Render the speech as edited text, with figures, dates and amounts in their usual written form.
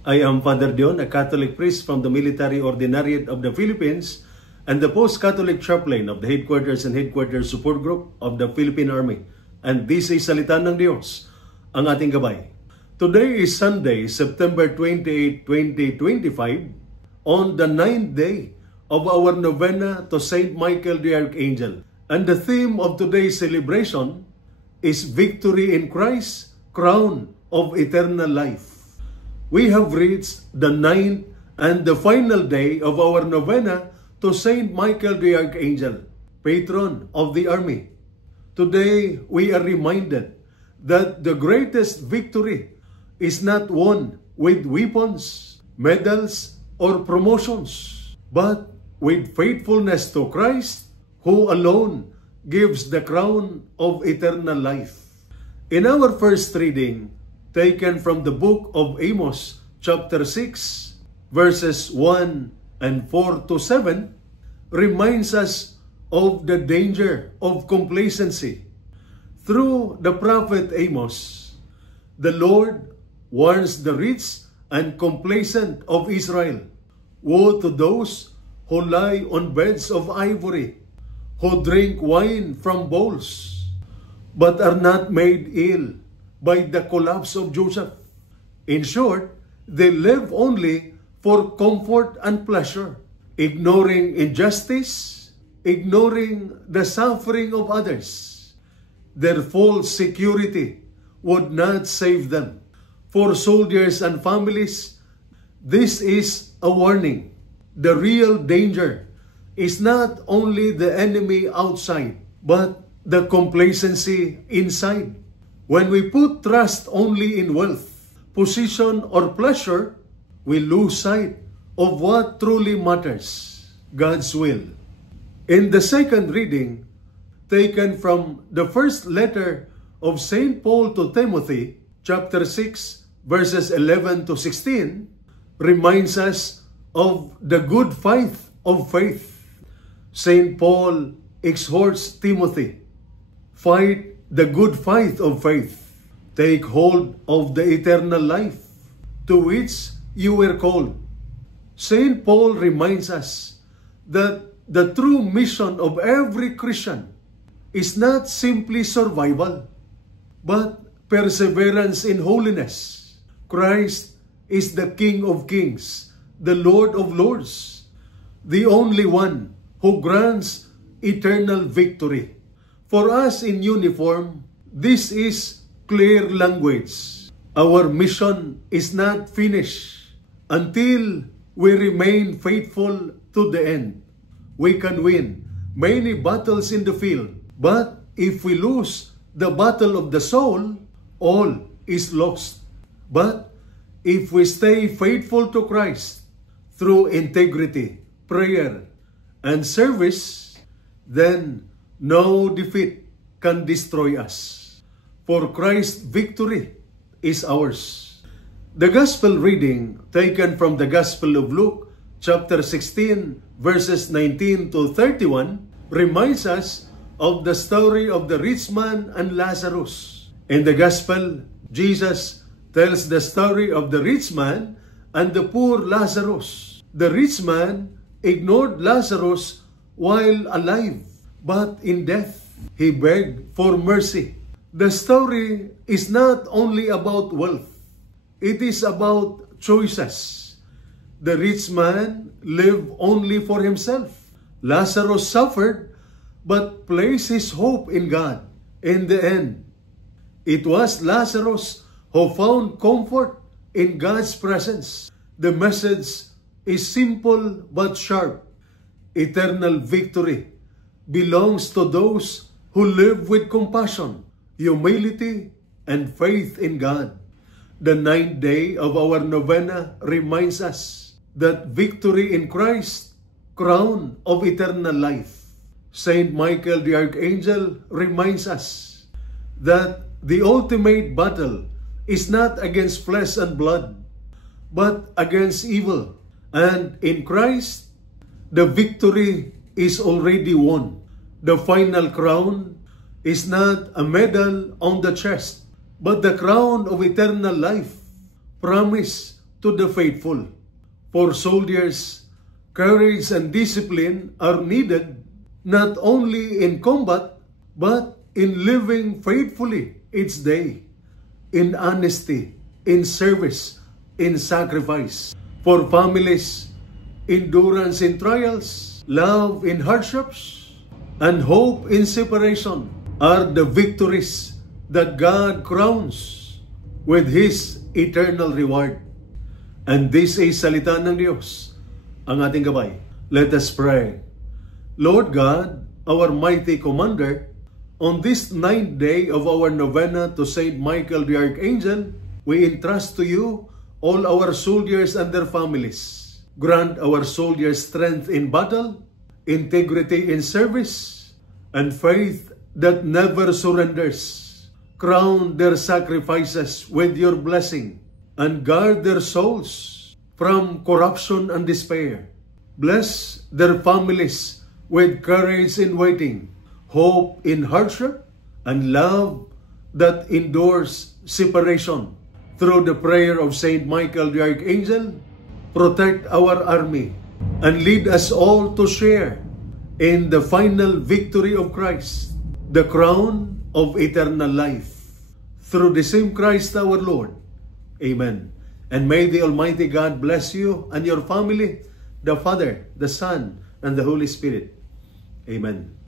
I am Father Dion, a Catholic priest from the Military Ordinariate of the Philippines and the Post-Catholic Chaplain of the Headquarters and Headquarters Support Group of the Philippine Army. And this is Salita ng Diyos, ang ating gabay. Today is Sunday, September 28, 2025, on the 9th day of our novena to Saint Michael the Archangel. And the theme of today's celebration is Victory in Christ, Crown of Eternal Life. We have reached the 9th and the final day of our novena to Saint Michael the Archangel, patron of the army. Today, we are reminded that the greatest victory is not won with weapons, medals, or promotions, but with faithfulness to Christ, who alone gives the crown of eternal life. In our first reading, taken from the book of Amos, chapter 6, verses 1 and 4 to 7, reminds us of the danger of complacency. Through the prophet Amos, the Lord warns the rich and complacent of Israel. Woe to those who lie on beds of ivory, who drink wine from bowls, but are not made ill by the collapse of Joseph. In short, they live only for comfort and pleasure, ignoring injustice, ignoring the suffering of others. Their false security would not save them. For soldiers and families, this is a warning. The real danger is not only the enemy outside, but the complacency inside. When we put trust only in wealth, position, or pleasure, we lose sight of what truly matters, God's will. In the second reading, taken from the first letter of St. Paul to Timothy, chapter 6, verses 11 to 16, reminds us of the good fight of faith. St. Paul exhorts Timothy, fight the good fight of faith. Take hold of the eternal life to which you were called. St. Paul reminds us that the true mission of every Christian is not simply survival, but perseverance in holiness. Christ is the King of Kings, the Lord of Lords, the only one who grants eternal victory. For us in uniform, this is clear language. Our mission is not finished until we remain faithful to the end. We can win many battles in the field, but if we lose the battle of the soul, all is lost. But if we stay faithful to Christ through integrity, prayer, and service, then no defeat can destroy us. For Christ's victory is ours. The Gospel reading taken from the Gospel of Luke, chapter 16, verses 19 to 31, reminds us of the story of the rich man and Lazarus. In the Gospel, Jesus tells the story of the rich man and the poor Lazarus. The rich man ignored Lazarus while alive, but in death, he begged for mercy. The story is not only about wealth. It is about choices. The rich man lived only for himself. Lazarus suffered, but placed his hope in God. In the end, it was Lazarus who found comfort in God's presence. The message is simple but sharp. Eternal victory belongs to those who live with compassion, humility, and faith in God. The 9th day of our novena reminds us that victory in Christ, crown of eternal life. Saint Michael the Archangel reminds us that the ultimate battle is not against flesh and blood, but against evil. And in Christ, the victory is already won. The final crown is not a medal on the chest, but the crown of eternal life, promised to the faithful. For soldiers, courage and discipline are needed not only in combat, but in living faithfully each day, in honesty, in service, in sacrifice. For families, endurance in trials, love in hardships, and hope in separation are the victories that God crowns with His eternal reward. And this is salita ng Diyos, ang ating gabay. Let us pray. Lord God, our mighty Commander, on this 9th day of our novena to Saint Michael the Archangel, we entrust to you all our soldiers and their families. Grant our soldiers strength in battle, integrity in service, and faith that never surrenders. Crown their sacrifices with your blessing, and guard their souls from corruption and despair. Bless their families with courage in waiting, hope in hardship, and love that endures separation. Through the prayer of Saint Michael the Archangel, protect our army and lead us all to share in the final victory of Christ, the crown of eternal life. Through the same Christ our Lord. Amen. And may the Almighty God bless you and your family, the Father, the Son, and the Holy Spirit. Amen.